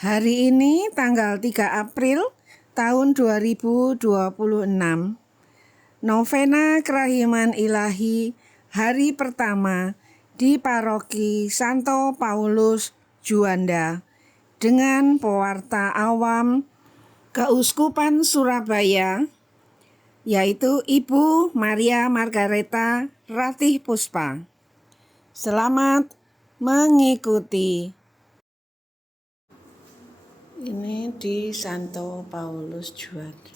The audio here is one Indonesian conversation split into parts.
Hari ini tanggal 3 April tahun 2026, Novena Kerahiman Ilahi hari pertama di Paroki Santo Paulus Juanda dengan pewarta awam Keuskupan Surabaya, yaitu Ibu Maria Margareta Ratih Puspa. Selamat mengikuti. Ini di Santo Paulus Juanda.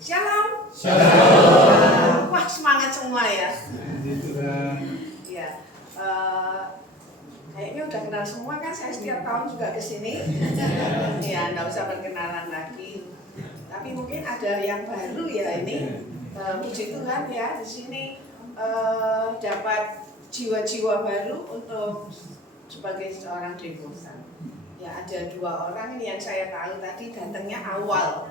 Shalom. Shalom. Wah, semangat semua ya. Ya, kayaknya udah kenal semua kan. Saya setiap tahun juga kesini. Ya, nggak usah perkenalan lagi. Tapi mungkin ada yang baru ya ini. Puji Tuhan ya, di sini dapat jiwa-jiwa baru untuk sebagai seorang devosan. Ya, ada 2 orang ini yang saya tahu tadi datangnya awal.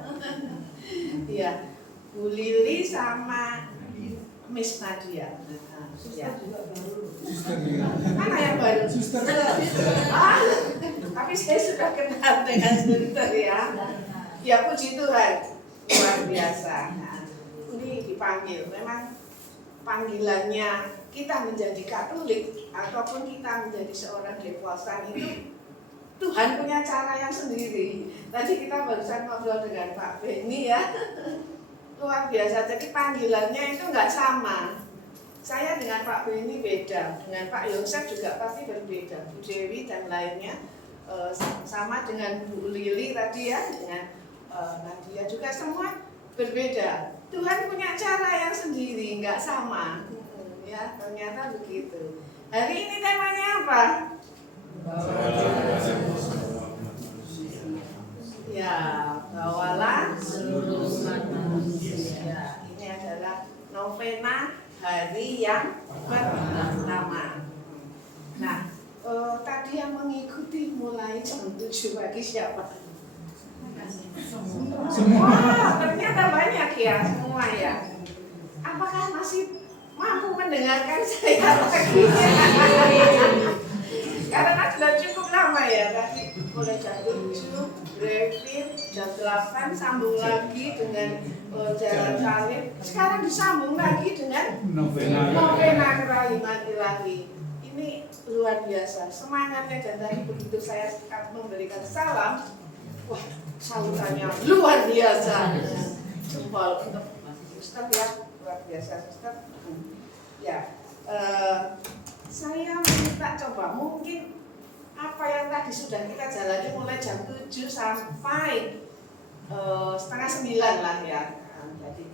Ya, Bu Lili sama Miss Nadia. Ya. Mana yang baru? Tapi saya sudah kenal dengan suster ya. Ya, puji Tuhan, luar biasa. Nah, ini dipanggil. Memang panggilannya kita menjadi Katolik ataupun kita menjadi seorang devosan itu Tuhan punya cara yang sendiri. Tadi kita barusan ngobrol dengan Pak Beni ya, luar biasa. Jadi panggilannya itu nggak sama. Saya dengan Pak Beni beda, dengan Pak Yosef juga pasti berbeda. Bu Dewi dan lainnya sama dengan Bu Lili tadi ya, dengan Nadia juga semua berbeda. Tuhan punya cara yang sendiri, nggak sama. Ya, ternyata begitu. Hari ini temanya apa? Ya, bawalah seluruh umat manusia. Ya, ini adalah novena hari yang pertama. Nah, tadi yang mengikuti mulai jam 7 pagi siapa? Wah, ternyata banyak ya semua ya. Apakah masih mampu mendengarkan saya lagi? Karena sudah cukup lama ya tadi, mulai jam 7, breakfast, jam 8, sambung lagi dengan jalan salib. Sekarang disambung lagi dengan novena Kerahiman Ilahi. Ini luar biasa, semangatnya. Dan tadi begitu saya memberikan salam, wah, salutannya luar biasa. Jempol untuk suster ya, luar biasa suster. Ya, saya minta coba mungkin apa yang tadi sudah kita jalani mulai jam 7 sampai 8:30 lah ya. Jadi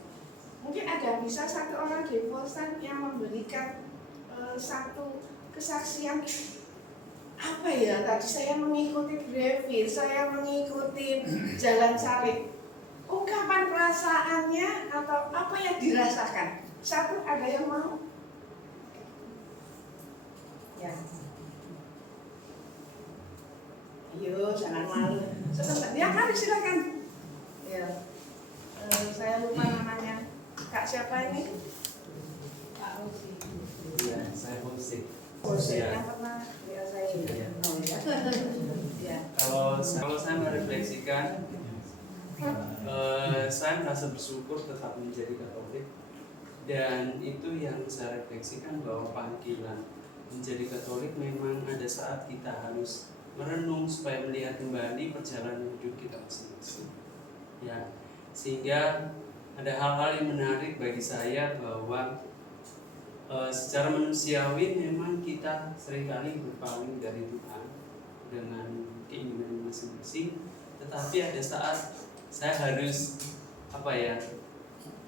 mungkin ada bisa satu orang devosan yang memberikan satu kesaksian. Apa ya, tadi saya mengikuti brevis, saya mengikuti jalan salib. Ungkapan perasaannya atau apa yang dirasakan. Satu, ada yang mau? Ya. Ayo, jangan malu. Sebentar, ya mari silakan. Ya. Saya lupa namanya. Kak siapa ini? Kak Rosi. Iya, saya Hosik. Hosik yang pernah ya saya. Iya. Oh ya. Ya. Kalau saya merefleksikan, saya merasa bersyukur tetap menjadi Katolik, dan itu yang saya refleksikan bahwa panggilan menjadi Katolik memang ada saat kita harus merenung supaya melihat kembali perjalanan hidup kita masing-masing. Ya, sehingga ada hal-hal yang menarik bagi saya bahwa secara manusiawi memang kita seringkali berpaling dari Tuhan dengan keinginan masing-masing, tetapi ada saat saya harus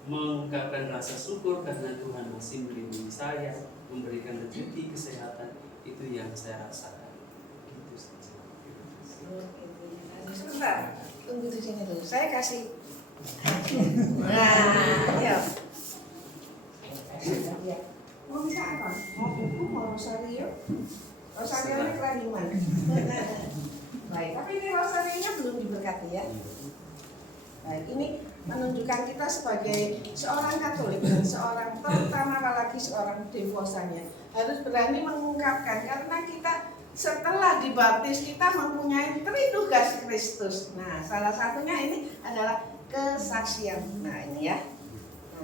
mengungkapkan rasa syukur karena Tuhan masih melindungi saya, memberikan rezeki, kesehatan. Itu yang saya rasakan. Gitu saja. Sebentar, tunggu di sini dulu. Saya kasih. Nah, ya. Mau bisa apa? Mau buku, mau rosario? Rosario ini kerahiman. Baik, tapi ini rosarionya belum diberkati ya. Baik, ini menunjukkan kita sebagai seorang Katolik dan terutama apalagi seorang devosannya harus berani mengungkapkan, karena kita setelah dibaptis kita mempunyai tritugas Kristus. Nah, salah satunya ini adalah kesaksian. Nah, ini ya.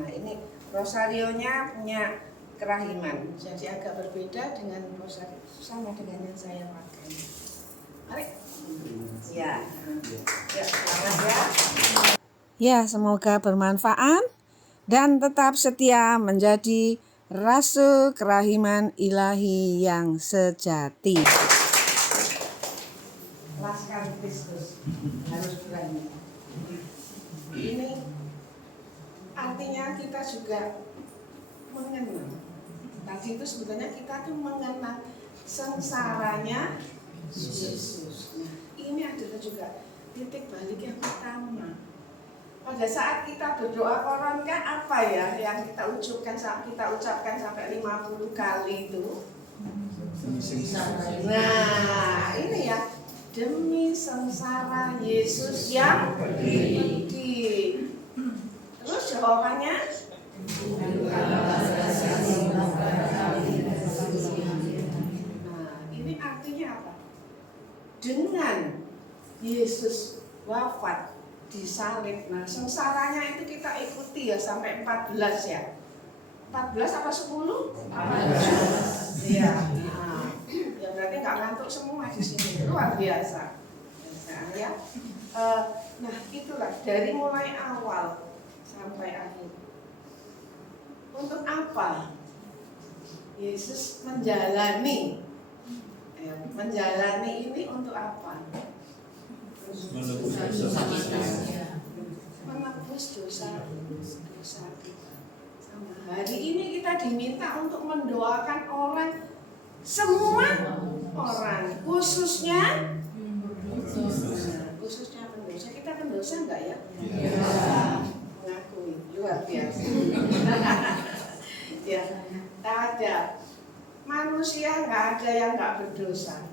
Nah, ini rosarionya punya kerahiman. Jadi agak berbeda dengan rosario, sama dengan yang saya pakai. Mari. Ya. Ya, selamat ya. Ya, semoga bermanfaat dan tetap setia menjadi rasul kerahiman ilahi yang sejati. Laskar Kristus harus berani. Ini artinya kita juga mengenal. Tadi itu sebetulnya kita tuh mengenal sengsaranya Yesus. Nah, ini adalah juga titik balik yang utama. Pada saat kita berdoa koronkan apa ya yang kita ucapkan sampai 50 kali itu? Nah, ini ya, demi sengsara Yesus yang pergi. Terus jawabannya? Nah, ini artinya apa? Dengan Yesus wafat disalib. Nah, sengsaranya itu kita ikuti ya sampai 14 ya. 14 apa 10? 14. Iya. Nah, ya berarti nggak ngantuk semua di sini. Luar biasa. Nah, ya. Nah, itulah dari mulai awal sampai akhir. Untuk apa Yesus menjalani? Menjalani ini untuk apa? Menebus dosa kita. Hari ini kita diminta untuk mendoakan orang, semua orang, khususnya pendosa. Kita pendosa enggak ya? Mengakui, luar biasa. Ya, tak ada manusia, nggak ada yang nggak berdosa.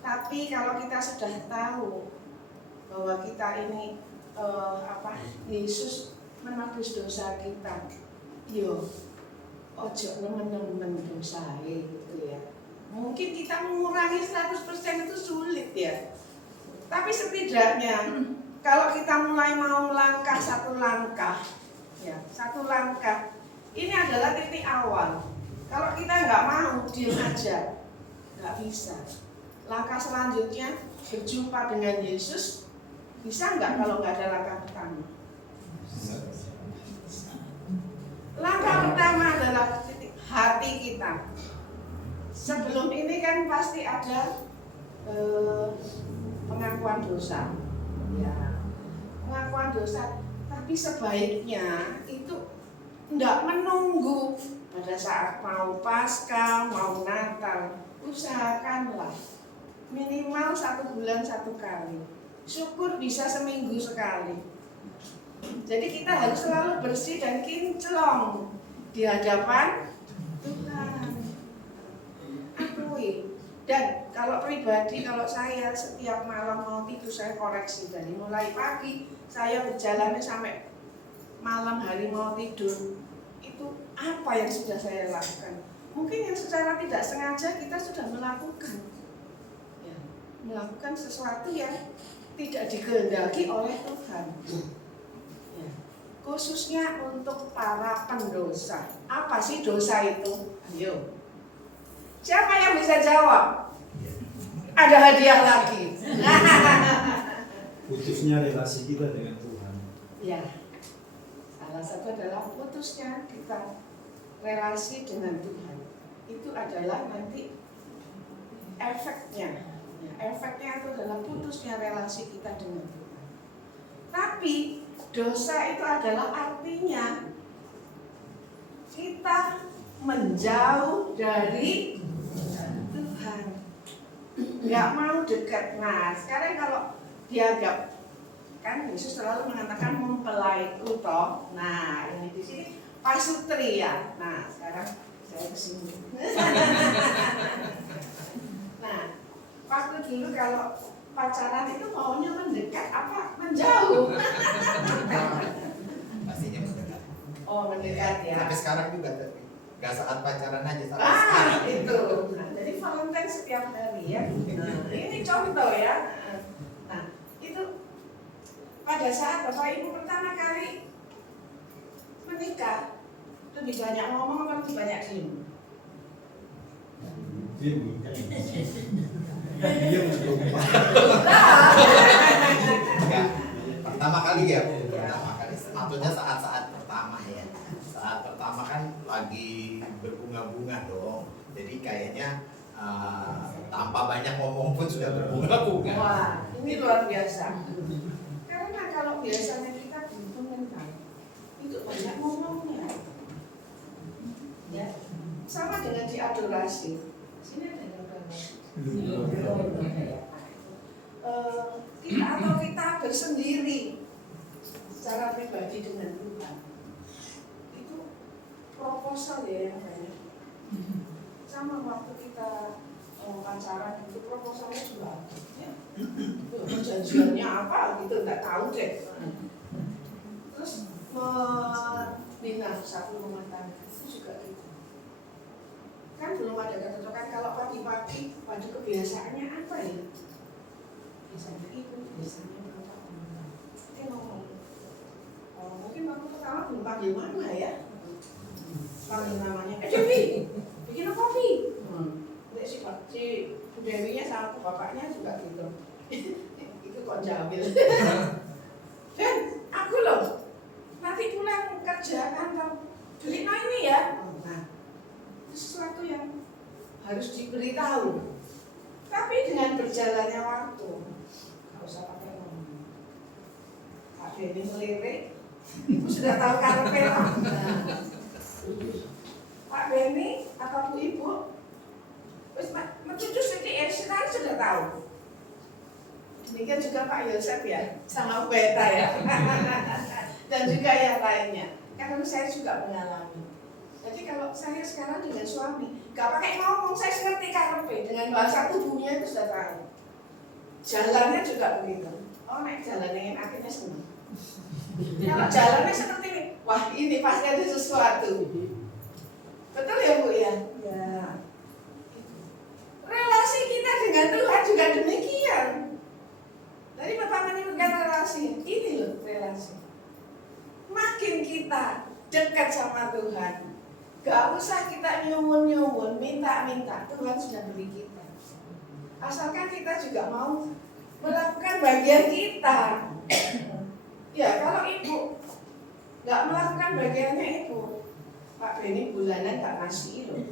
Tapi kalau kita sudah tahu bahwa kita ini Yesus menebus dosa kita, yo ojo nemen-nemen dosa gitu ya. Mungkin kita mengurangi 100% itu sulit ya. Tapi setidaknya kalau kita mulai mau melangkah satu langkah, ini adalah titik awal. Kalau kita nggak mau, diam aja, nggak bisa. Langkah selanjutnya berjumpa dengan Yesus, bisa nggak kalau nggak ada langkah pertama? Langkah pertama adalah titik hati kita. Sebelum ini kan pasti ada pengakuan dosa, ya, pengakuan dosa. Tapi sebaiknya itu tidak menunggu pada saat mau Paskah, mau Natal. Usahakanlah minimal 1 bulan 1 kali. Syukur bisa seminggu sekali. Jadi kita harus selalu bersih dan kinclong di hadapan Tuhan. Akui. Dan kalau pribadi, kalau saya setiap malam mau tidur saya koreksi. Dari mulai pagi saya berjalan sampai malam hari mau tidur. Itu apa yang sudah saya lakukan? Mungkin yang secara tidak sengaja kita sudah melakukan ya, melakukan sesuatu yang tidak dikehendaki oleh Tuhan ya. Khususnya untuk para pendosa. Apa sih dosa itu? Ayo, siapa yang bisa jawab? Ada hadiah lagi. Putusnya relasi kita dengan Tuhan. Ya, salah satu adalah putusnya kita relasi dengan Tuhan. Itu adalah nanti efeknya. Ya, efeknya itu adalah putusnya relasi kita dengan Tuhan. Tapi dosa itu adalah artinya kita menjauh dari Tuhan, nggak mau dekat. Nah, sekarang kalau dianggap, kan Yesus selalu mengatakan mempelaiku toh. Nah, ini di sini pasutri ya. Nah, sekarang saya kesini. Nah, waktu dulu kalau pacaran itu maunya mendekat apa menjauh? Pastinya mendekat. Oh, mendekat ya. Sampai sekarang juga, tapi nggak saat pacaran aja sampai Ah, sekarang. itu. Nah, jadi Valentine setiap hari ya. Nah, ini contoh ya. Nah, itu pada saat Bapak Ibu pertama kali menikah, lebih banyak ngomong atau lebih banyak diem? Pertama kali ya, pertama kali. Maksudnya saat-saat pertama ya. Saat pertama kan lagi berbunga-bunga dong. Jadi kayaknya tanpa banyak ngomong pun sudah berbunga-bunga. Wah, ini luar biasa. Karena kalau biasanya kita belum mengenal, itu banyak ngomongnya. Ya, sama dengan di adorasi. Sini ada adorasi. Kita bersendiri secara pribadi dengan Tuhan. Itu proposal ya yang banyak. Sama waktu kita pacaran itu proposalnya juga ada. Ya. Perjanjiannya apa gitu nggak tahu deh. Terus membina satu rumah tangga itu juga gitu. Kan belum ada kecocokan kalau pagi-pagi pada kebiasaannya apa ya? Biasanya ibu, biasanya bapak. Ngomong. Mungkin waktu pertama belum panggil mama ya. Panggil namanya, Dewi, bikin kopi. Si Dewinya sama bapaknya juga gitu. Itu kok jamil. Dan aku loh, nanti pulang kerja kantor, beli ini ya. Nah, itu sesuatu yang harus diberitahu. Tapi dengan berjalannya waktu, nggak usah pakai ngomong. Pak Dewi melirik, ibu sudah tahu karepe lah. Pak Beni atau Bu Ibu, mencucu sedikit sekarang sudah tahu. Demikian juga Pak Yosef ya, sama Bu Eta ya, dan juga yang lainnya. Karena saya juga mengalami. Jadi kalau saya sekarang dengan suami, gak pakai ngomong, saya ngerti karepe dengan bahasa tubuhnya itu sudah tahu. Jalannya juga begitu. Oh, naik jalan yang akhirnya senang. Kalau jalannya seperti ini, wah ini pasti ada sesuatu. Betul ya Bu ya? Ya. Relasi kita dengan Tuhan juga demikian. Tadi Bapak menyebutkan relasi, ini loh relasi. Makin kita dekat sama Tuhan, gak usah kita nyumun-nyumun, minta-minta, Tuhan sudah beri kita. Asalkan kita juga mau melakukan bagian kita. Ya kalau ibu gak melakukan bagiannya ibu, Pak Beni bulanan gak ngasih loh.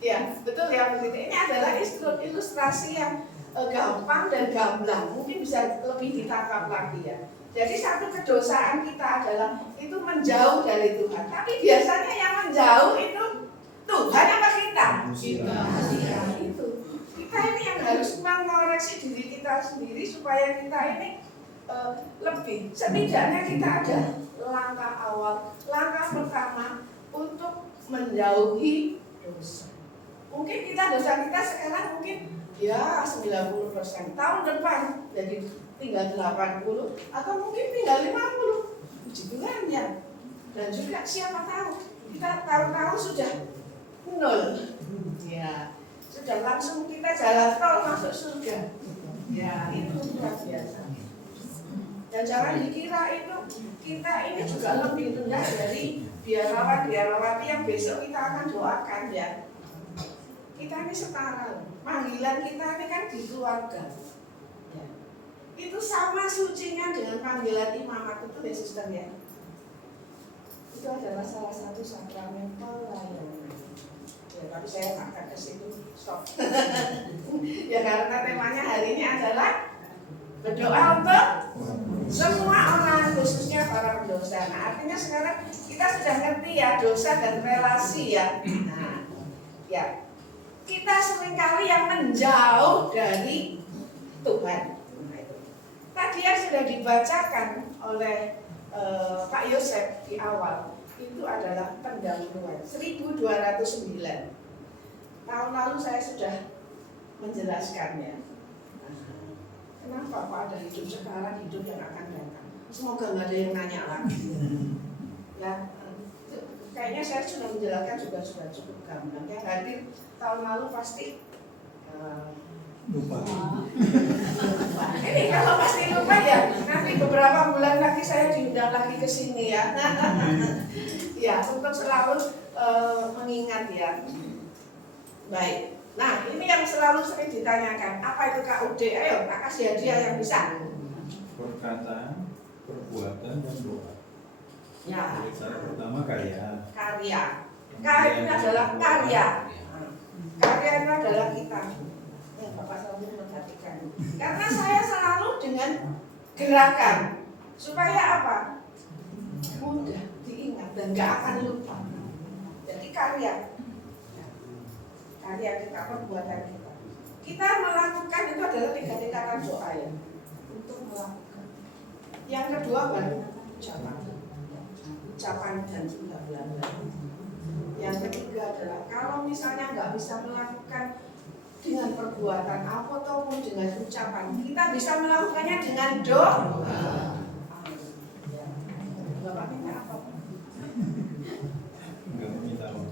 Ya betul ya begitu. Ini adalah ilustrasi yang gampang dan gamblang, mungkin bisa lebih ditangkap lagi ya. Jadi satu kedosaan kita adalah itu menjauh dari Tuhan. Tapi biasanya yang menjauh itu Tuhan apa kita? Kita. Itu. Kita ini yang harus mengoreksi diri kita sendiri supaya kita ini lebih. Setidaknya kita ada langkah awal, langkah pertama untuk menjauhi dosa. Mungkin dosa kita sekarang mungkin ya 90%. Tahun depan jadi tinggal 80 atau mungkin tinggal 50. Puji Tuhan ya. Dan juga siapa tahu kita tahu-tahu sudah 0. Ya, sudah langsung kita jalan tol masuk surga. Ya, itu luar biasa. Dan jangan dikira itu kita ini juga lebih rendah dari biarawati yang besok kita akan doakan ya. Kita ini setara, panggilan kita ini kan di keluarga. Ya. Itu sama sucinya dengan panggilan imamat itu ya suster ya. Itu adalah salah satu sakramen pelayanan. Ya, tapi saya nggak akan ke situ, stop. Ya karena temanya hari ini adalah berdoa untuk semua orang, khususnya para pendosa. Nah, artinya sekarang kita sudah ngerti ya dosa dan relasi ya. Nah, ya kita seringkali yang menjauh dari Tuhan. Tadi yang sudah dibacakan oleh Pak Yosef di awal itu adalah pendahuluan 1209. Tahun lalu saya sudah menjelaskannya. Kenapa Pak ada hidup sekarang, hidup yang akan datang? Semoga nggak ada yang nanya lagi. Ya, kayaknya saya sudah menjelaskan juga sudah cukup gamblang. Yang hadir tahun lalu pasti Lupa. Ini kalau pasti lupa ya, nanti beberapa bulan lagi saya diundang lagi ke sini ya. Ya, untuk selalu mengingat ya. Baik. Nah, ini yang selalu sering ditanyakan, apa itu KUD? Ayo, tak kasih hadiah yang bisa. Perkataan, perbuatan, dan doa. Ya. Cara pertama karya. Karya. Karya itu adalah karya. Karya itu adalah kita. Ya, Bapak selalu memperhatikan. Karena saya selalu dengan gerakan supaya apa? Mudah diingat dan nggak akan lupa. Jadi karya kita, perbuatan kita. Kita melakukan itu adalah 3 tingkatan doa ya. Untuk melakukan. Yang kedua baru ucapan dan juga belanja. Yang ketiga adalah kalau misalnya nggak bisa melakukan dengan perbuatan ataupun dengan ucapan, kita bisa melakukannya dengan doa. Bapak minta apa? Enggak meminta apa.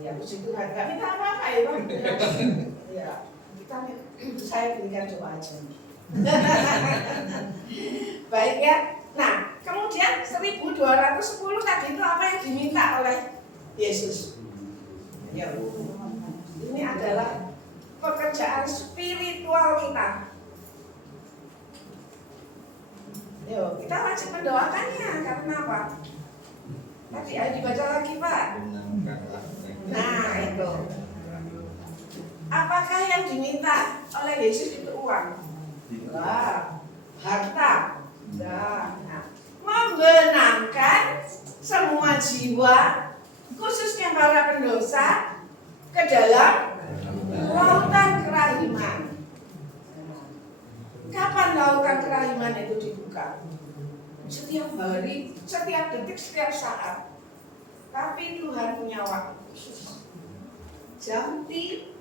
Ya puji Tuhan, nggak minta apa-apa ya Pak. Ya, saya berikan doa aja. Baik ya. Nah, kemudian 1210 tadi itu apa yang diminta oleh Yesus? Ya, ini adalah pekerjaan spiritual kita. Yo, kita wajib mendoakannya karena apa? Tadi ayo dibaca lagi Pak. Nah itu. Apakah yang diminta oleh Yesus itu uang? Nah, harta. Nah, membenamkan semua jiwa, khususnya para pendosa, ke dalam lautan kerahiman. Kapan lautan kerahiman itu dibuka? Setiap hari, setiap detik, setiap saat. Tapi Tuhan punya waktu khusus. Jam 3.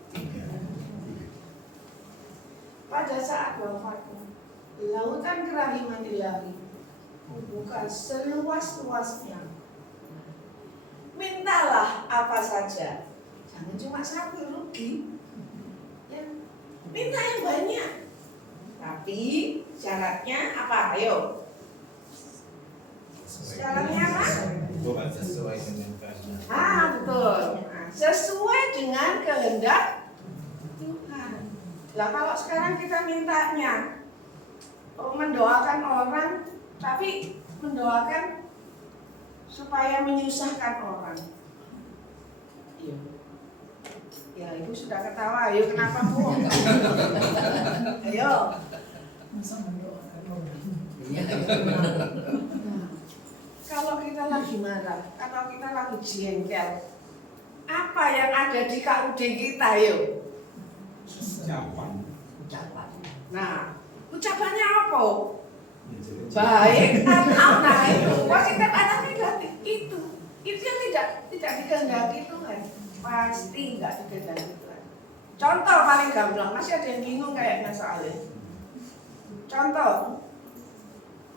Pada saat wafatnya, lautan kerahiman ilahi bukan seluas-luasnya. Mintalah apa saja, jangan cuma satu, rugi. Ya, minta yang banyak. Tapi syaratnya apa? Ayo. Syaratnya apa? Sesuai dengan kehendak. Betul. Nah, sesuai dengan kehendak Tuhan. Lah kalau sekarang kita mintanya mendoakan orang, tapi mendoakan supaya menyusahkan orang. Iya. Ya ibu sudah ketawa, ayo kenapa Bu? Ayo. Masa mendoakan orang? Kalau kita lagi marah, atau kita lagi jengkel, apa yang ada di KUD kita yuk? Ucapan. Nah, ucapannya apa? Baik atau nah itu positif atau negatif itu yang tidak dikehendaki Tuhan, pasti nggak dikehendaki Tuhan. Contoh paling gamblang, masih ada yang bingung kayaknya soalnya. Contoh,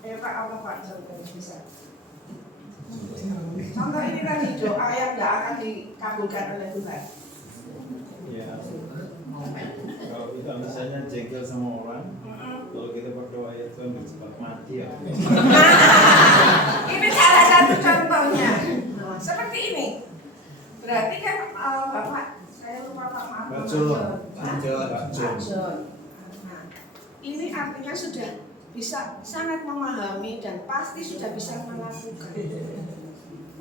Pak apa Pak contoh bisa? Contoh ini tadi doa yang tidak akan dikabulkan oleh Tuhan. Ya. Kalau kita misalnya jengkel sama orang, kalau kita berdoa ya Tuhan cepat mati ya. Ini salah satu contohnya. Seperti ini. Berarti kan Bapak, saya lupa Pak maaf. Pak John. Nah, ini artinya sudah bisa sangat memahami dan pasti sudah bisa melakukan.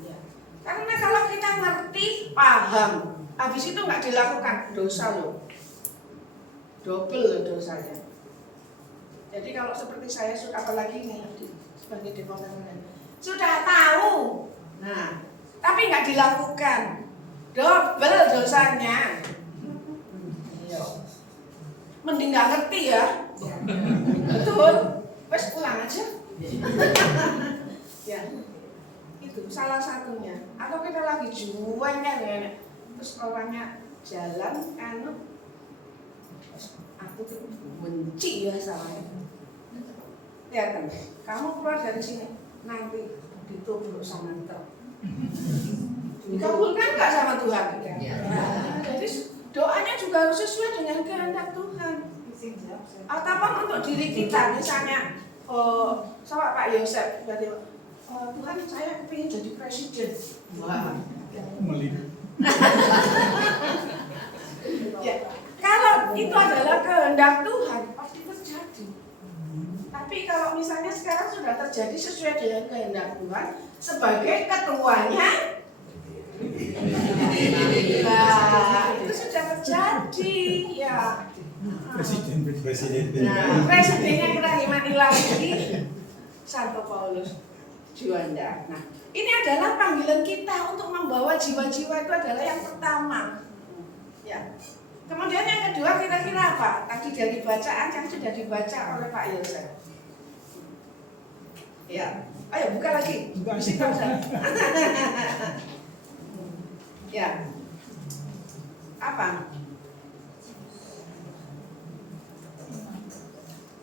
Ya. Karena kalau kita ngerti, paham, habis itu nggak dilakukan, dosa loh. Double loh dosanya. Jadi kalau seperti saya sudah apalagi nih sebagai demokrat sudah tahu, nah tapi nggak dilakukan, double dosanya. Mending nggak ngerti ya, betul. Wes pulang aja. Ya, itu salah satunya. Atau kita lagi juang kan ya, terus orangnya jalan, aku tuh benci ya sama itu. Lihat kan, kamu keluar dari sini nanti ditubruk sama truk. Dikabulkan nggak sama Tuhan? Nah, jadi doanya juga harus sesuai dengan kehendak Tuhan. Ataupun untuk diri kita, misalnya, sama Pak Yosef, Tuhan saya ingin jadi presiden. Wah. Ya, kalau itu adalah kehendak Tuhan, pasti terjadi. Tapi kalau misalnya sekarang sudah terjadi sesuai dengan kehendak Tuhan, sebagai ketuanya, nah, itu sudah terjadi, ya. Presiden. Nah, presidennya kita gimana lagi? Santo Paulus Juanda. Nah, ini adalah panggilan kita untuk membawa jiwa-jiwa itu adalah yang pertama. Ya. Kemudian yang kedua kira-kira apa? Tadi dari bacaan yang sudah dibaca oleh Pak Yosef. Ya. Ayo buka lagi. Ya. Apa?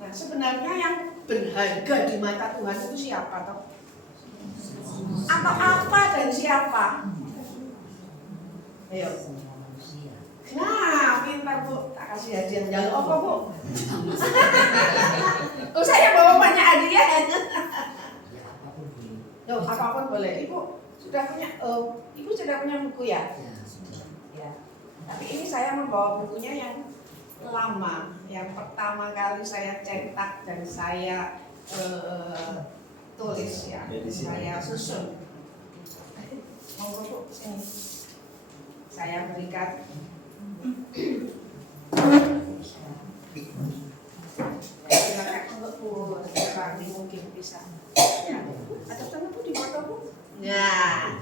Nah, sebenarnya yang berharga di mata Tuhan itu siapa toh? Atau apa dan siapa? Ayo. Nah, pintar Bu, tak kasih hadiah. Jangan apa Bu? Oh, saya bawa banyak hadiah. Loh, apapun boleh. Ibu sudah punya, Ibu sudah punya buku ya? Ya. Tapi ini saya membawa bukunya yang lama, yang pertama kali saya cetak dan saya tulis ya, saya susun. Mau Bu, sini. Saya berikan. Ya, silakan untuk Bu, Rani mungkin bisa. Ya. Ada tanda Bu di foto Bu? Ya,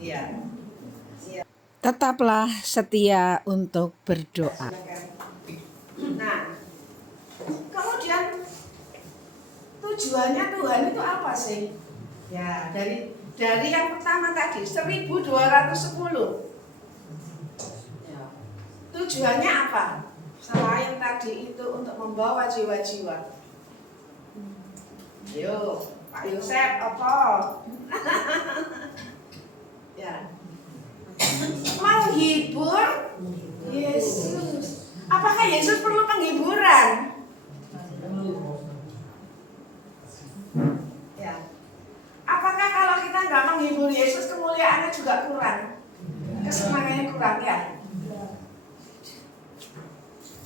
iya. Tetaplah setia untuk berdoa. Nah, kemudian tujuannya Tuhan itu apa sih? Ya, dari yang pertama tadi 1210. Ya. Tujuannya apa? Selain tadi itu untuk membawa jiwa-jiwa. Ayo, Pak Yosef apa? Ya. Menghibur Yesus. Apakah Yesus perlu penghiburan? Ya. Apakah kalau kita nggak menghibur Yesus, kemuliaannya juga kurang? Kesenangannya kurang ya?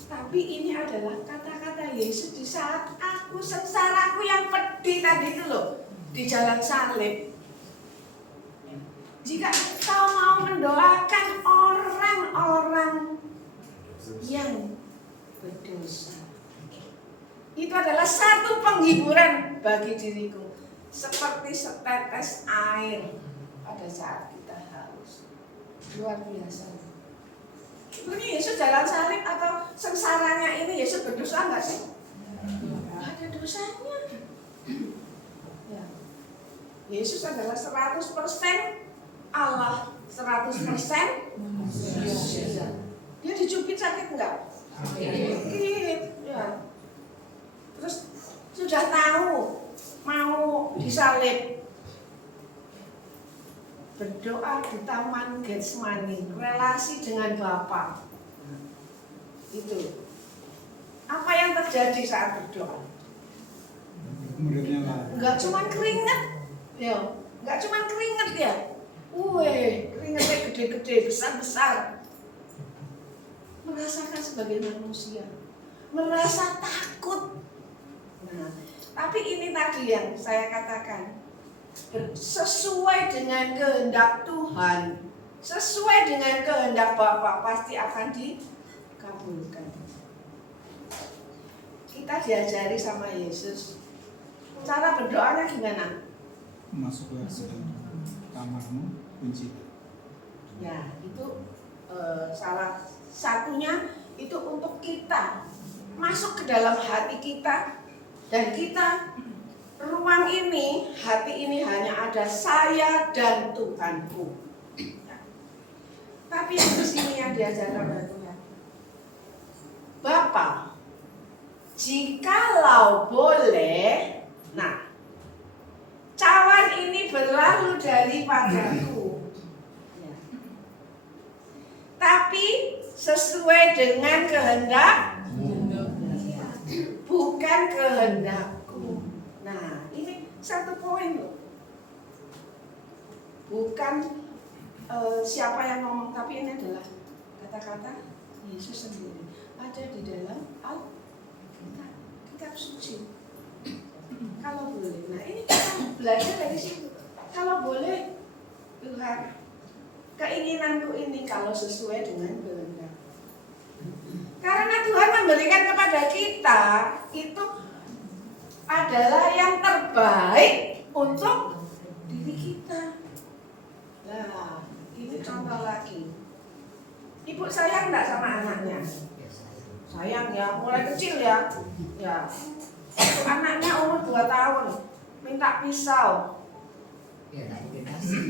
Tapi ini adalah kata-kata Yesus di saat aku sengsara, aku yang pedih tadi itu loh, di jalan salib. Jika engkau mau mendoakan orang-orang yang berdosa, itu adalah satu penghiburan bagi diriku, seperti setetes air pada saat kita haus. Luar biasa. Ini Yesus jalan salib atau sengsaranya ini Yesus berdosa enggak sih? Enggak ada dosanya. Ya. Yesus adalah 100% Allah, 100% manusia. Dia dicubit sakit enggak? Sakit. Ya. Terus sudah tahu mau disalib, berdoa di Taman Getsemani, relasi dengan Bapa. Itu. Apa yang terjadi saat berdoa? Enggak cuma keringat, ya. Enggak cuma keringat ya. Keringatnya gede-gede, besar-besar. Merasakan sebagai manusia, merasa takut. Nah, tapi ini tadi yang saya katakan, sesuai dengan kehendak Tuhan, sesuai dengan kehendak Bapa, pasti akan dikabulkan. Kita diajari sama Yesus, cara berdoanya gimana? Masuklah ke kamarmu, kunci. Ya, itu salah satunya itu untuk kita masuk ke dalam hati kita, dan kita ruang ini, hati ini hanya ada saya dan Tuhanku. Tapi yang di sini yang diajarkan oleh Tuhan, Bapa, jikalau boleh, nah cawan ini berlalu daripadaku. Ya. Tapi sesuai dengan kehendak, bukan kehendakku. Nah, ini satu poin loh. Bukan siapa yang ngomong, tapi ini adalah kata-kata Yesus sendiri. Ada di dalam kitab suci. Kalau boleh. Nah, ini kita belajar dari situ. Kalau boleh, Tuhan, keinginanku ini kalau sesuai dengan kehendak. Karena Tuhan memberikan kepada kita itu adalah yang terbaik untuk diri kita. Nah, ini contoh lagi. Ibu sayang enggak sama anaknya? Sayang ya, mulai kecil ya. Ya. Anaknya umur 2 tahun, minta pisau.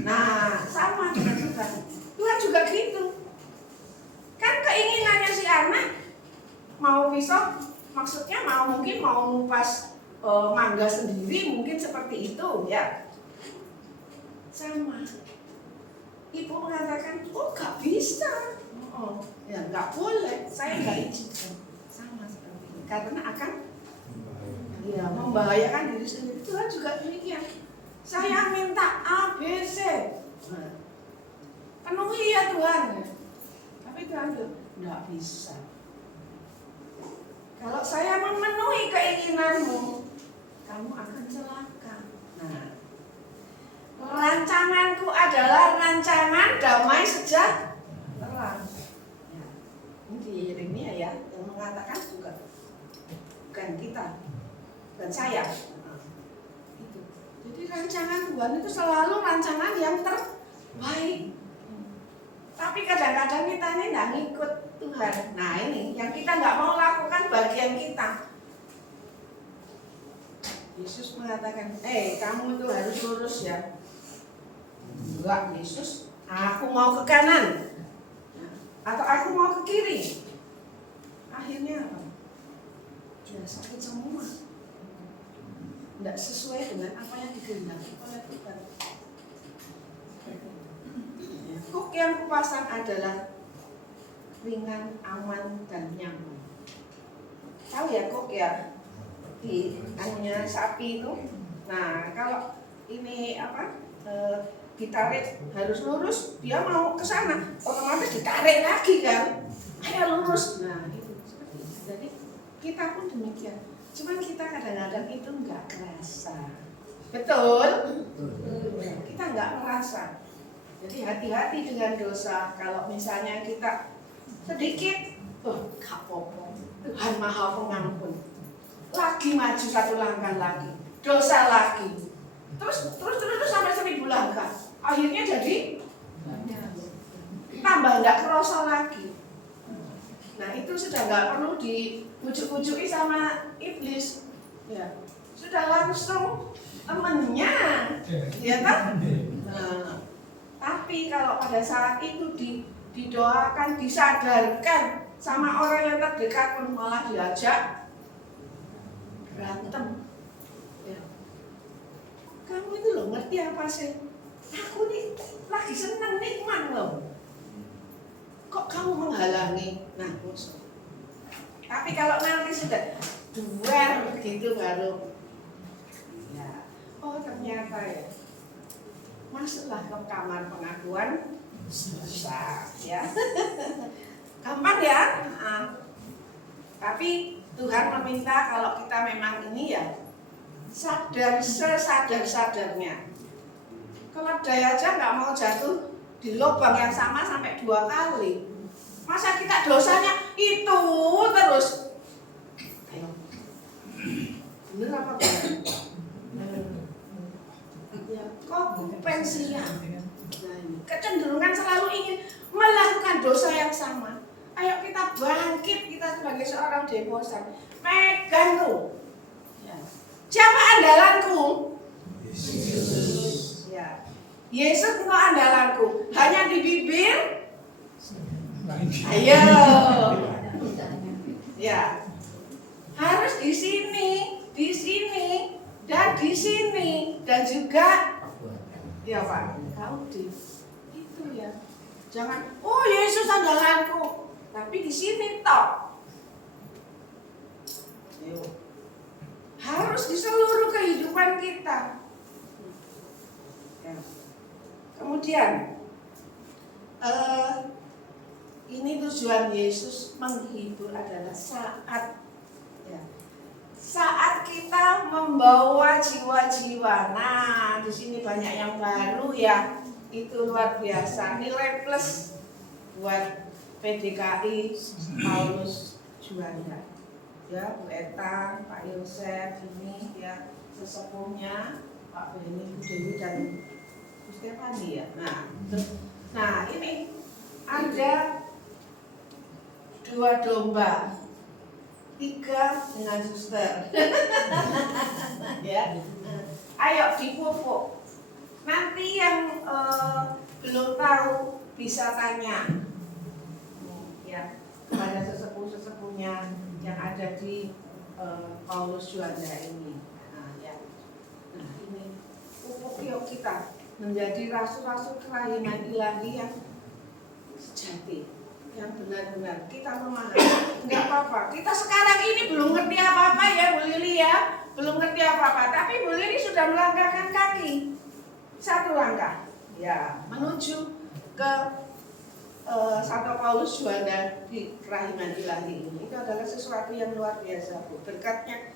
Nah, sama dengan Tuhan. Tuhan juga gitu. Kan keinginannya si anak mau pisau, maksudnya mungkin mau ngupas mangga sendiri, mungkin seperti itu ya. Sama. Ibu mengatakan, oh gak bisa. Oh, ya nggak boleh. Saya nggak izinkan. Sama seperti ini. Karena akan ya membahayakan diri sendiri. Tuhan juga demikian. Saya minta A, B, C. Nah, penuhi ya Tuhan. Tapi Tuhan bilang, nggak bisa. Kalau saya memenuhi keinginanmu, kamu akan celaka. Nah, rancanganku adalah rancangan damai sejahtera. Ya. Ini di Yeremia ya, yang mengatakan bukan kita, bukan saya. Itu. Jadi rancangan Tuhan itu selalu rancangan yang terbaik. Tapi kadang-kadang kita ini nggak ngikut Tuhan. Nah ini yang kita nggak mau lakukan bagian kita. Yesus mengatakan, kamu itu harus lurus ya. Enggak, Yesus, aku mau ke kanan. Atau aku mau ke kiri. Akhirnya apa? Ya sakit semua. Tidak sesuai dengan apa yang dikehendaki oleh Tuhan. Kuk yang kupasang adalah ringan, aman, dan nyaman. Tahu ya kuk ya? Di anunya sapi itu. Nah, kalau ini apa? Ditarik harus lurus, dia mau ke sana, otomatis ditarik lagi kan? Ayo lurus. Nah, itu seperti itu. Jadi kita pun demikian. Cuman kita kadang-kadang itu nggak kerasa. Betul? Kita nggak merasa. Jadi hati-hati dengan dosa. Kalau misalnya kita sedikit, gak apa-apa. Tuhan Maha Pengampun. Lagi maju 1 langkah lagi, dosa lagi. Terus sampai 1000 langkah. Akhirnya jadi tambah nggak kerasa lagi. Nah itu sudah nggak perlu dibujuk-bujuki sama iblis. Ya, sudah langsung temennya, ya kan? Nah, tapi kalau pada saat itu didoakan, disadarkan sama orang yang terdekat pun malah diajak berantem. Ya. Kamu itu loh ngerti apa sih? Aku nih lagi senang nikmat loh. Kok kamu menghalangi? Nah, musuh. Tapi kalau nanti sudah duel begitu baru, ya, oh ternyata ya. Masuklah ke kamar pengakuan dosa, ya. Gampang ya. Nah, tapi Tuhan meminta kalau kita memang ini ya sadar sesadar-sadarnya. Keledai aja nggak mau jatuh di lubang yang sama sampai 2 kali. Masa kita dosanya itu terus? Ayo. Bener apa bukan? Ya, kok pensiun? Kecenderungan selalu ingin melakukan dosa yang sama. Ayo kita bangkit, kita sebagai seorang devosan. Pegang tuh. Ya. Siapa andalanku? Yesus. Ya. Yesus itu andalanku. Hanya di bibir. Ayo. Ya. Harus di sini, dan di sini, dan juga Ya Pak, kau itu ya. Jangan, oh Yesus andalanku. Tapi di sini toh. Harus di seluruh kehidupan kita. Ya. Kemudian, ini tujuan Yesus menghibur adalah saat kita membawa jiwa-jiwa. Nah, di sini banyak yang baru ya. Itu luar biasa. Nilai plus buat PDKI Paulus Juanda. Ya, Bu Eta, Pak Yosef ini ya sesepuhnya, Pak Beni, Bu Dewi dan Bu Stefani ya. Nah, ini ada 2 domba. 3 dengan suster. Ya. Ayo dipupuk. Nanti yang belum tahu bisa tanya. Ya, kepada sesepuh-sesepuhnya yang ada di Paulus Juanda ini. Nah, ya. Nah, ini pupuk yuk kita menjadi rasul-rasul kelahiran ilahi yang sejati, yang benar-benar kita memahami. Enggak apa-apa, kita sekarang ini belum ngerti apa-apa ya Bu Lili ya, belum ngerti apa-apa, tapi Bu Lili sudah melangkahkan kaki 1 langkah ya menuju ke Santo Paulus Juanda di kerahiman ilahi ini. Itu adalah sesuatu yang luar biasa Bu, berkatnya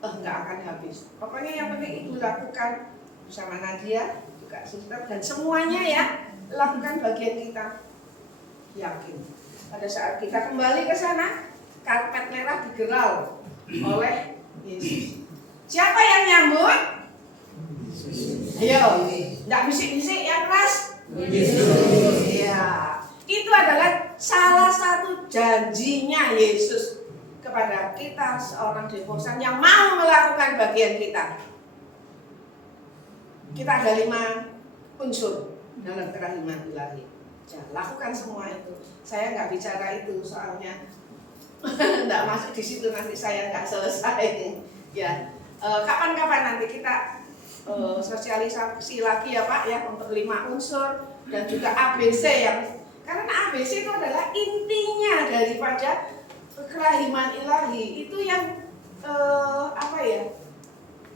enggak akan habis. Pokoknya yang penting Ibu lakukan bersama Nadia juga suster dan semuanya ya, lakukan bagian kita. Yakin pada saat kita kembali ke sana, karpet merah digeral oleh Yesus. Siapa yang nyambut? Ayo, enggak bisik-bisik ya keras. Yesus. Ya, itu adalah salah satu janjinya Yesus kepada kita seorang devosan yang mau melakukan bagian kita. Kita ada 5 unsur dalam kerahiman ilahi. Ya, lakukan semua itu. Saya nggak bicara itu soalnya nggak masuk di situ, nanti saya nggak selesai. Ya, kapan-kapan nanti kita sosialisasi lagi ya Pak ya untuk 5 unsur dan juga ABC yang karena ABC itu adalah intinya daripada kerahiman ilahi itu yang apa ya,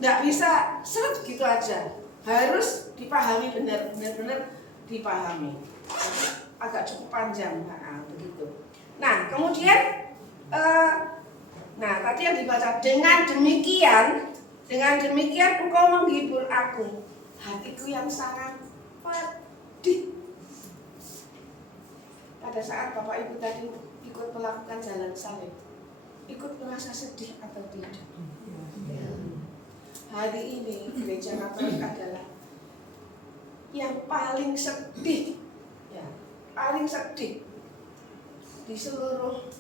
nggak bisa seret gitu aja, harus dipahami benar-benar dipahami. Agak cukup panjang, begitu. Nah, kemudian, tadi yang dibaca dengan demikian engkau menghibur aku, hatiku yang sangat pedih. Pada saat Bapak Ibu tadi ikut melakukan jalan salib, ikut merasa sedih atau tidak? Hari ini Gereja Katolik adalah yang paling sedih, ya, paling sedih di seluruh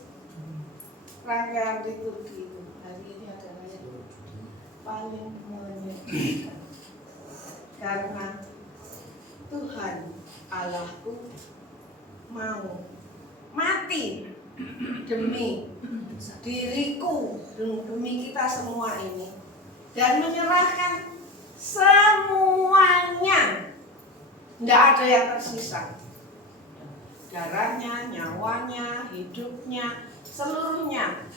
rangkaian liturgi itu. Hari ini adalah yang paling menyedihkan karena Tuhan Allahku mau mati demi diriku, demi kita semua ini, dan menyerahkan semuanya. Tidak ada yang tersisa. Darahnya, nyawanya, hidupnya, seluruhnya.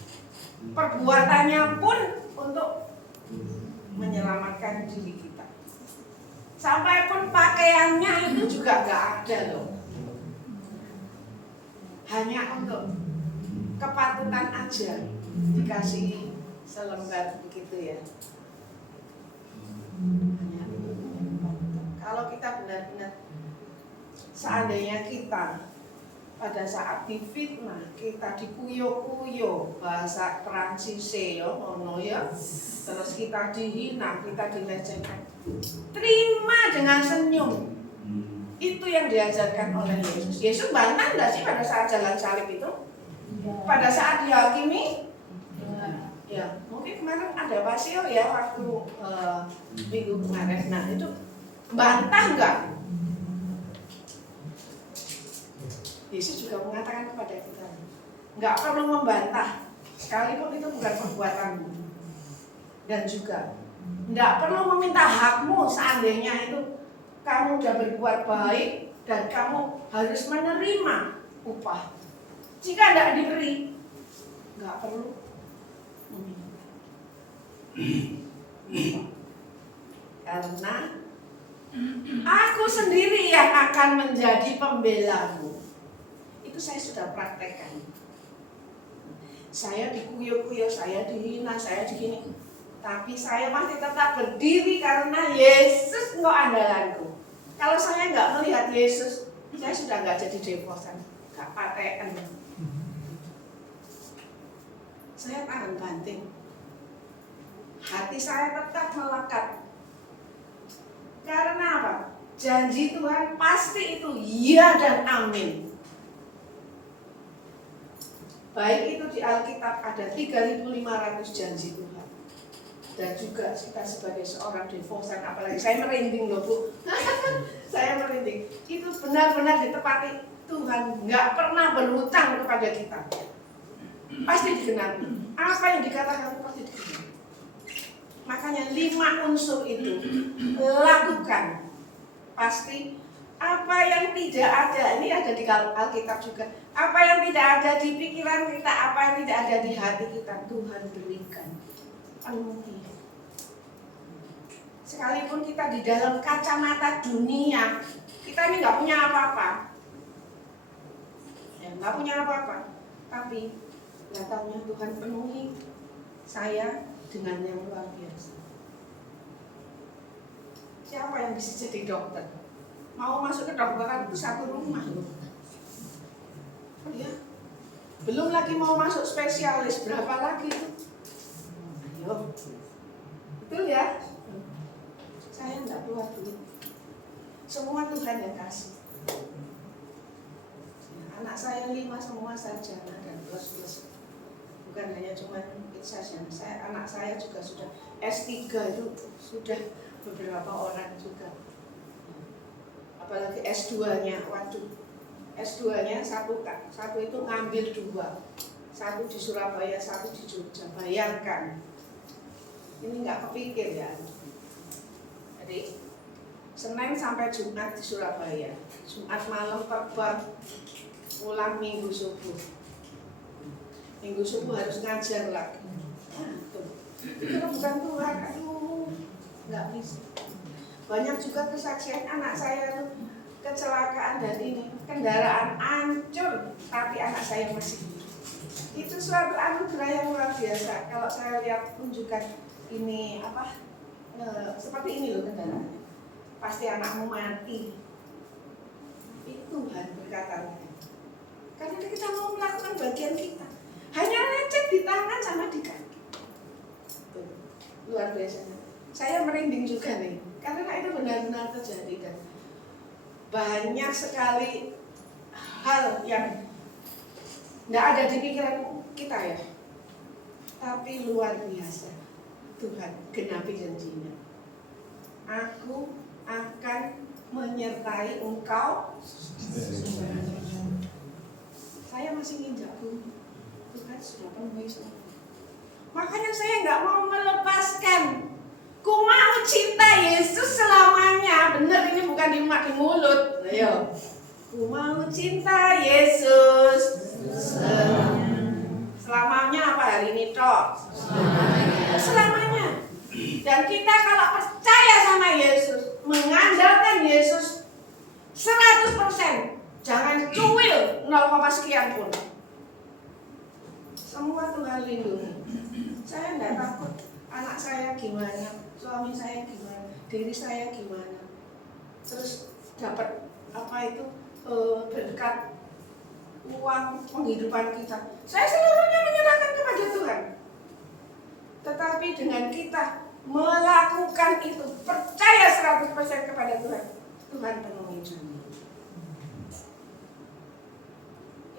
Perbuatannya pun untuk menyelamatkan diri kita. Sampai pun pakaiannya itu juga gak ada loh. Hanya untuk kepatutan aja dikasih selembar begitu ya. Kalau kita benar-benar, seandainya kita pada saat difitnah, kita dikuyo-kuyo, bahasa Prancis yo, ngono ya, terus kita dihina, kita dilecehkan, terima dengan senyum. Itu yang diajarkan oleh Yesus. Yesus bantah nggak sih pada saat jalan salib itu? Pada saat dihakimi? Ya, mungkin kemarin ada pasio ya waktu minggu kemarin. Nah itu bantah nggak? Yesus juga mengatakan kepada kita, nggak perlu membantah, sekalipun itu bukan perbuatanmu. Dan juga nggak perlu meminta hakmu seandainya itu kamu sudah berbuat baik dan kamu harus menerima upah. Jika tidak diberi, nggak perlu meminta. Karena aku sendiri yang akan menjadi pembelamu. Itu saya sudah praktekkan. Saya dikuyuk-kuyuk, saya dihina, saya digini. Tapi saya masih tetap berdiri karena Yesus engkau andalanku. Kalau saya nggak melihat Yesus, saya sudah nggak jadi devosan, nggak paten. Saya tahan banting. Hati saya tetap melekat. Karena apa? Janji Tuhan pasti itu iya dan amin. Baik itu di Alkitab ada 3.500 janji Tuhan. Dan juga kita sebagai seorang devosan, apalagi saya merinding loh Bu. Saya merinding. Itu benar-benar ditepati Tuhan, nggak pernah berhutang kepada kita. Pasti digenapi. Apa yang dikatakan pasti digenapi. Makanya 5 unsur itu lakukan. Pasti apa yang tidak ada, ini ada di Alkitab juga. Apa yang tidak ada di pikiran kita, apa yang tidak ada di hati kita, Tuhan berikan. Penuhi. Sekalipun kita di dalam kacamata dunia, kita ini nggak punya apa-apa. Ya, nggak punya apa-apa. Tapi datangnya Tuhan penuhi saya dengan yang luar biasa. Siapa yang bisa jadi dokter? Mau masuk ke dokteran itu satu rumah loh. Ya. Belum lagi mau masuk spesialis, berapa lagi itu? Ayo. Betul ya? Saya enggak keluar duit. Semua Tuhan yang kasih. Anak saya 5 semua sarjana dan plus. Bukan hanya cuma sarjana. Anak saya juga sudah S3 itu sudah beberapa orang juga. Apalagi S2-nya, waduh. S2-nya satu itu ngambil 2. Satu di Surabaya, satu di Jogja. Bayangkan. Ini nggak kepikir ya. Jadi Senin sampai Jumat di Surabaya. Jumat malam terbang, pulang Minggu subuh. Minggu subuh harus ngajar lagi. Itu bukan Tuhan, aduh, nggak bisa. Banyak juga kesaksian anak saya tuh kecelakaan dan ini kendaraan hancur, tapi anak saya masih hidup. Itu suatu anugerah yang luar biasa. Kalau saya lihat tunjukkan ini seperti ini loh kendaraannya. Pasti anakmu mati. Itu Tuhan berkata. Karena kita mau melakukan bagian kita. Hanya lecet di tangan sama di kaki. Tuh, luar biasa. Saya merinding juga nih. Karena itu benar-benar terjadi dan banyak sekali hal yang tidak ada di pikiran kita ya. Tapi luar biasa. Tuhan genapi janjinya. Aku akan menyertai engkau. Saya masih nginjak bumi. Tuhan sudah penuhi semua. Makanya saya nggak mau melepaskan. Ku mau cinta Yesus selamanya. Benar ini bukan di mulut. Ayo. Ku mau cinta Yesus selamanya apa hari ini toh? Selamanya. Dan kita kalau percaya sama Yesus, mengandalkan Yesus 100%, jangan cuil 0, sekian pun. Semua Tuhan lindungi. Saya enggak takut anak saya gimana, suami saya gimana, diri saya gimana. Terus dapat berkat uang penghidupan kita. Saya seluruhnya menyerahkan kepada Tuhan. Tetapi dengan kita melakukan itu, percaya 100% kepada Tuhan, Tuhan penuhi janji.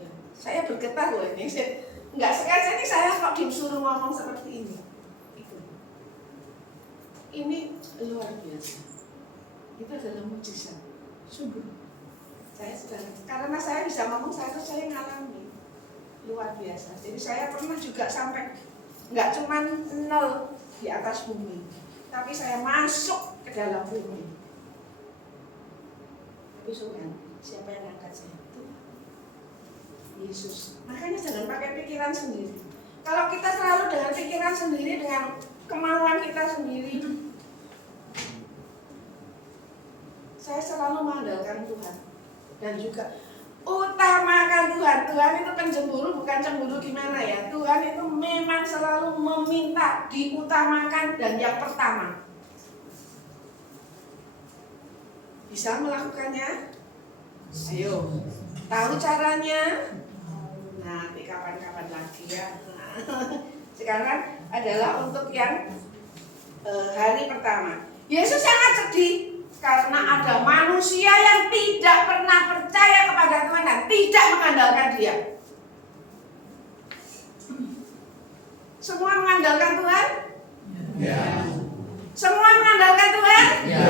Ya, saya bergetar loh ini. Nggak sengaja nih saya kok disuruh ngomong seperti ini. Ini luar biasa. Itu adalah mujizat. Sungguh. Saya sudah, karena saya bisa ngomong, saya ngalami luar biasa. Jadi saya pernah juga sampai nggak cuma 0 di atas bumi, tapi saya masuk ke dalam bumi. besok kan siapa yang angkat saya? Tuhan Yesus. Makanya jangan pakai pikiran sendiri. Kalau kita selalu dengan pikiran sendiri, dengan kemauan kita sendiri, saya selalu mengandalkan Tuhan. Dan juga utamakan Tuhan. Tuhan itu pencemburu, bukan cemburu gimana ya. Tuhan itu memang selalu meminta diutamakan dan yang pertama. Bisa melakukannya? Ayo, tahu caranya? Nanti kapan-kapan lagi ya. Sekarang adalah untuk yang hari pertama. Yesus sangat sedih karena ada manusia yang tidak pernah percaya kepada Tuhan dan tidak mengandalkan Dia. Semua mengandalkan Tuhan? Ya. Semua mengandalkan Tuhan? Ya.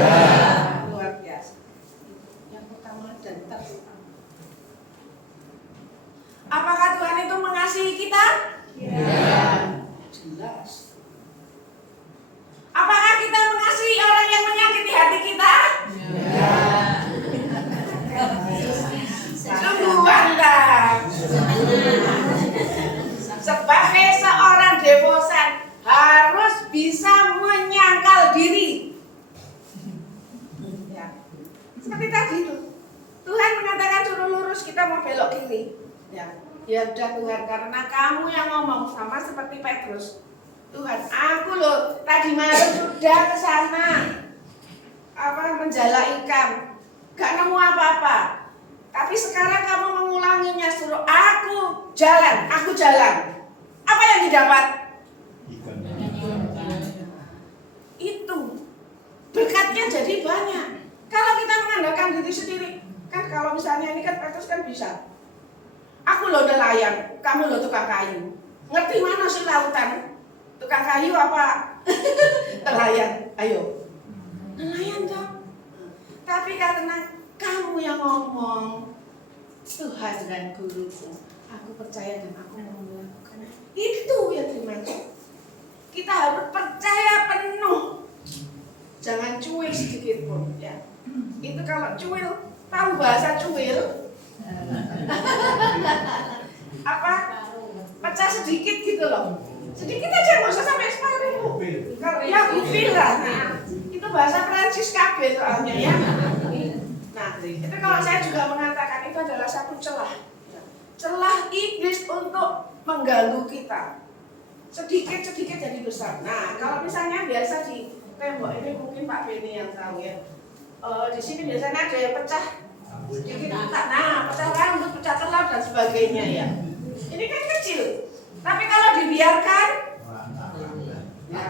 Luar biasa. Yang pertama dan terutama. Apakah Tuhan itu mengasihi kita? Ya. Jelas. Apakah kita mengasihi orang yang menyakiti hati kita? Ya. Sungguh bangga. Sebagai seorang devosan harus bisa menyangkal diri. Ya. Seperti tadi itu. Tuhan mengatakan suruh lurus, kita mau belok kiri. Ya. Ya udah Tuhan, karena kamu yang ngomong, sama seperti Petrus. Tuhan, aku loh tadi malam sudah ke sana menjala ikan, gak nemu apa-apa. Tapi sekarang kamu mengulanginya, suruh aku jalan. Apa yang didapat? Ikan. Itu berkatnya jadi banyak. Kalau kita mengandalkan diri sendiri, kan kalau misalnya ini kan Petrus kan bisa. Aku loh nelayan, kamu loh tukang kayu. Ngerti mana sih lautan? Tukang kayu apa? Nelayan, ayo. Nelayan dong. Tapi karena kamu yang ngomong, Tuhan dan guruku, aku percaya dan aku mau melakukan. Itu yang dimaksud. Kita harus percaya penuh. Jangan cuil sedikit pun. Ya. Itu kalau cuil, tahu bahasa cuil? Apa? Pecah sedikit gitu loh. Sedikit aja, nggak usah sampai separuh. Kalau ya upil lah. Nah, itu bahasa Prancis KB soalnya ya. Nah, itu kalau saya juga mengatakan itu adalah satu celah iblis untuk mengganggu kita. Sedikit jadi besar. Nah, kalau misalnya biasa di tembok ini mungkin Pak Beni yang tahu ya. Di sini biasanya ada yang pecah sedikit, pecah rambut, pecah telur dan sebagainya ya. Ini kan kecil. Tapi kalau dibiarkan, ya.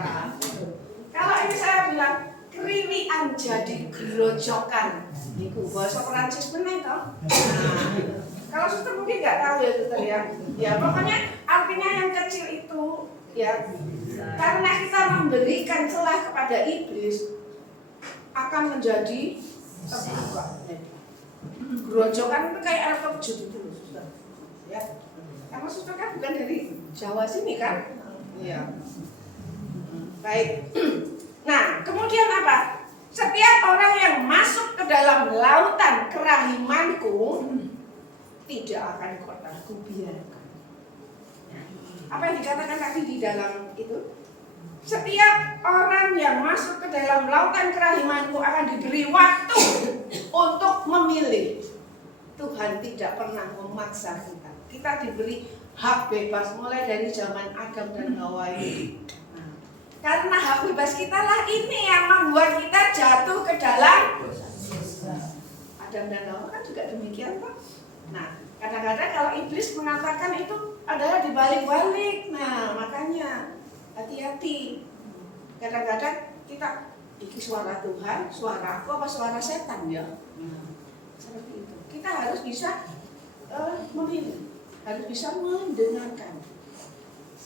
Kalau ini saya bilang kriwian jadi gerojokan. Itu bahasa Perancis benar toh. Nah, kalau suster mungkin nggak tahu ya suster ya. Ya pokoknya artinya yang kecil itu ya. Karena kita memberikan celah kepada iblis akan menjadi terbuka. Gerojokan itu kayak air terjun itu loh suster. Ya. Karena suster kan bukan dari Jawa sini kan? Iya. Baik. Nah, kemudian apa? Setiap orang yang masuk ke dalam lautan kerahimanku tidak akan aku biarkan. Apa yang dikatakan tadi di dalam itu? Setiap orang yang masuk ke dalam lautan kerahimanku akan diberi waktu untuk memilih. Tuhan tidak pernah memaksa kita. Kita diberi hak bebas mulai dari zaman Adam dan Hawa ini. Karena hak bebas kita lah ini yang membuat kita jatuh ke dalam Adam dan Hawa kan juga demikian Pak. Nah, kadang-kadang kalau iblis mengatakan itu adalah dibalik-balik. Nah, makanya hati-hati. Kadang-kadang kita ini suara Tuhan, suara aku apa suara setan ya. Seperti itu. Kita harus bisa memilih, harus bisa mendengarkan.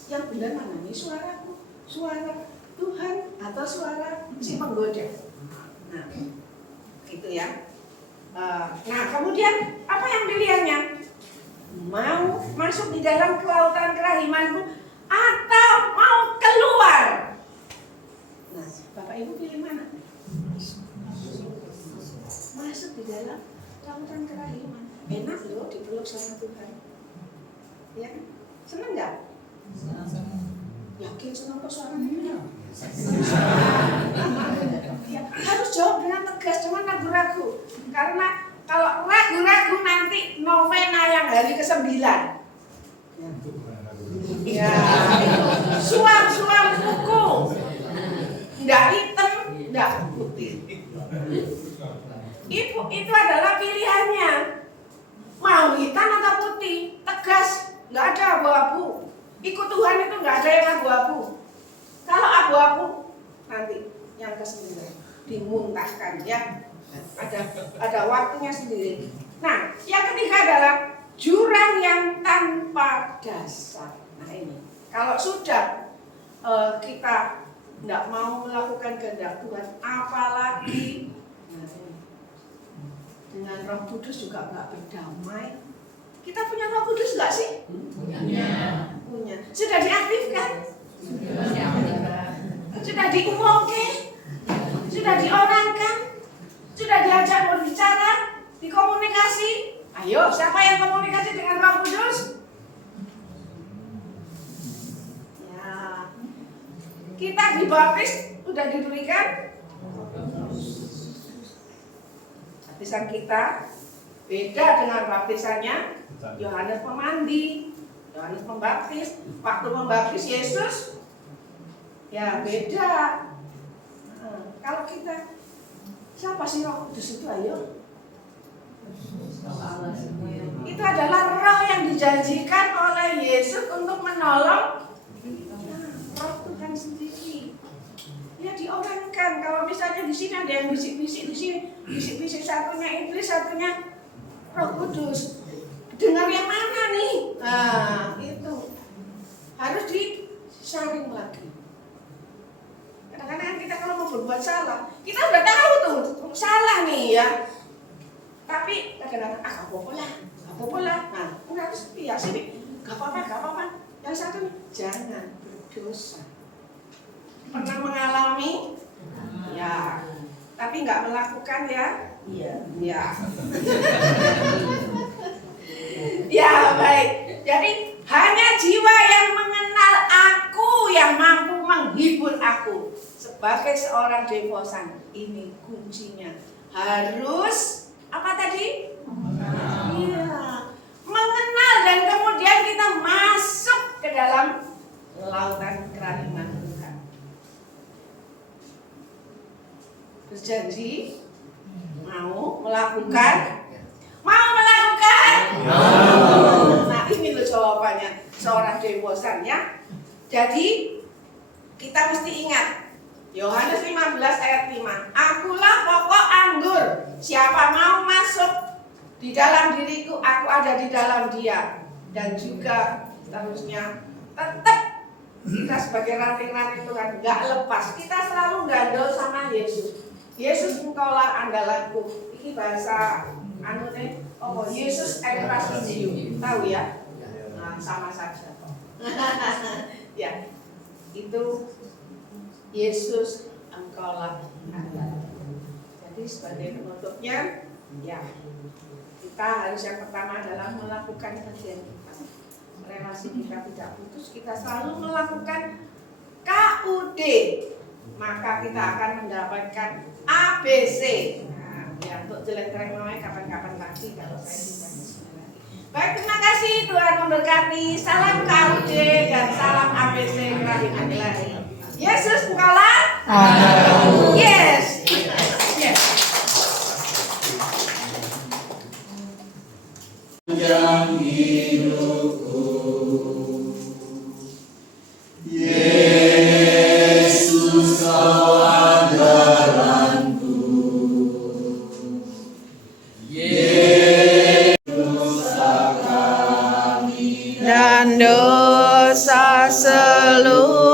Yang benar mana nih suaraku? Suara Tuhan atau suara si penggoda. Nah, itu ya. Nah, kemudian apa yang pilihannya? Mau masuk di dalam kelautan kerahimanku atau mau keluar? Nah, Bapak Ibu pilih mana? Masuk di dalam kok dipeluk sama Tuhan. Ya, seneng nggak? Yakin seneng kok suaranya? Ya, harus jawab dengan tegas, jangan ragu-ragu. Karena kalau ragu-ragu nanti novena yang hari ke-9. Ya, suam-suam kuku. Nggak hitam, nggak putih. Itu adalah pilihannya. Mau hitam atau putih, tegas, nggak ada abu-abu. Ikut Tuhan itu nggak ada yang abu-abu. Kalau abu-abu nanti yang ke-9 dimuntahkan ya. Ada waktunya sendiri. Nah, yang ketiga adalah jurang yang tanpa dasar. Nah ini, kalau sudah kita tidak mau melakukan kehendak Tuhan, apalagi dengan Roh Kudus juga nggak berdamai. Kita punya Roh Kudus nggak sih? Punya. Sudah diaktifkan? Sudah diumumkan? Sudah diorangkan? Sudah diajak berbicara? Dikomunikasi? Ayo, siapa yang komunikasi dengan Roh Kudus? Ya, kita dibaptis, sudah diberikan baptisan kita beda dengan baptisannya Yohanes Pemandi, Yohanes Pembaptis. Waktu membaptis Yesus, ya beda. Kalau kita, siapa sih Roh Kudus itu? Ayo. Itu adalah roh yang dijanjikan oleh Yesus untuk menolong roh Tuhan sendiri. Ya diorangkan. Kalau misalnya di sini ada yang bisik-bisik, di sini bisik-bisik, satunya iblis, satunya Roh Kudus. Dengar yang mana nih? Nah, itu harus disaring lagi. Kadang-kadang kita kalau mau berbuat salah, kita udah tahu tuh salah nih ya. Tapi kadang-kadang gak apa-apa lah. Nah, harus ya sini, gak apa-apa. Yang satu jangan berdosa. Pernah mengalami? Ya. Tapi nggak melakukan ya? Iya. Ya baik. Jadi hanya jiwa yang mengenal aku yang mampu menghibur aku. Sebagai seorang devosan, ini kuncinya. Harus apa tadi? Iya, mengenal dan kemudian kita masuk ke dalam lautan kerahiman Tuhan. Berjanji mau melakukan? Nah ini loh jawabannya seorang devosan ya. Jadi kita mesti ingat Yohanes 15 ayat 5. Akulah pokok anggur. Siapa mau masuk di dalam diriku, aku ada di dalam dia. Dan juga seterusnya tetap kita sebagai ranting-ranting Tuhan gak lepas. Kita selalu gandol sama Yesus. Yesus engkaulah andalanku. Ini bahasa Yesus ekstasium. Tahu ya? Nah, sama saja. Ya, itu Yesus engkaulah andalanku. Jadi sebagai penutupnya, ya kita harus yang pertama adalah melakukan bagian kita. Relasi kita tidak putus, kita selalu melakukan KUD, maka kita akan mendapatkan ABC. Nah, ya untuk jelek-jelek namanya kapan-kapan lagi kalau saya tidak disini lagi. Baik, terima kasih, Tuhan memberkati. Salam KUD dan salam ABC kerahiman ilahi. Yesus engkaulah. Yes. Yes. Yang hidupku, Yesus kau andalanku, Yesus dosa kami dan dosa seluruh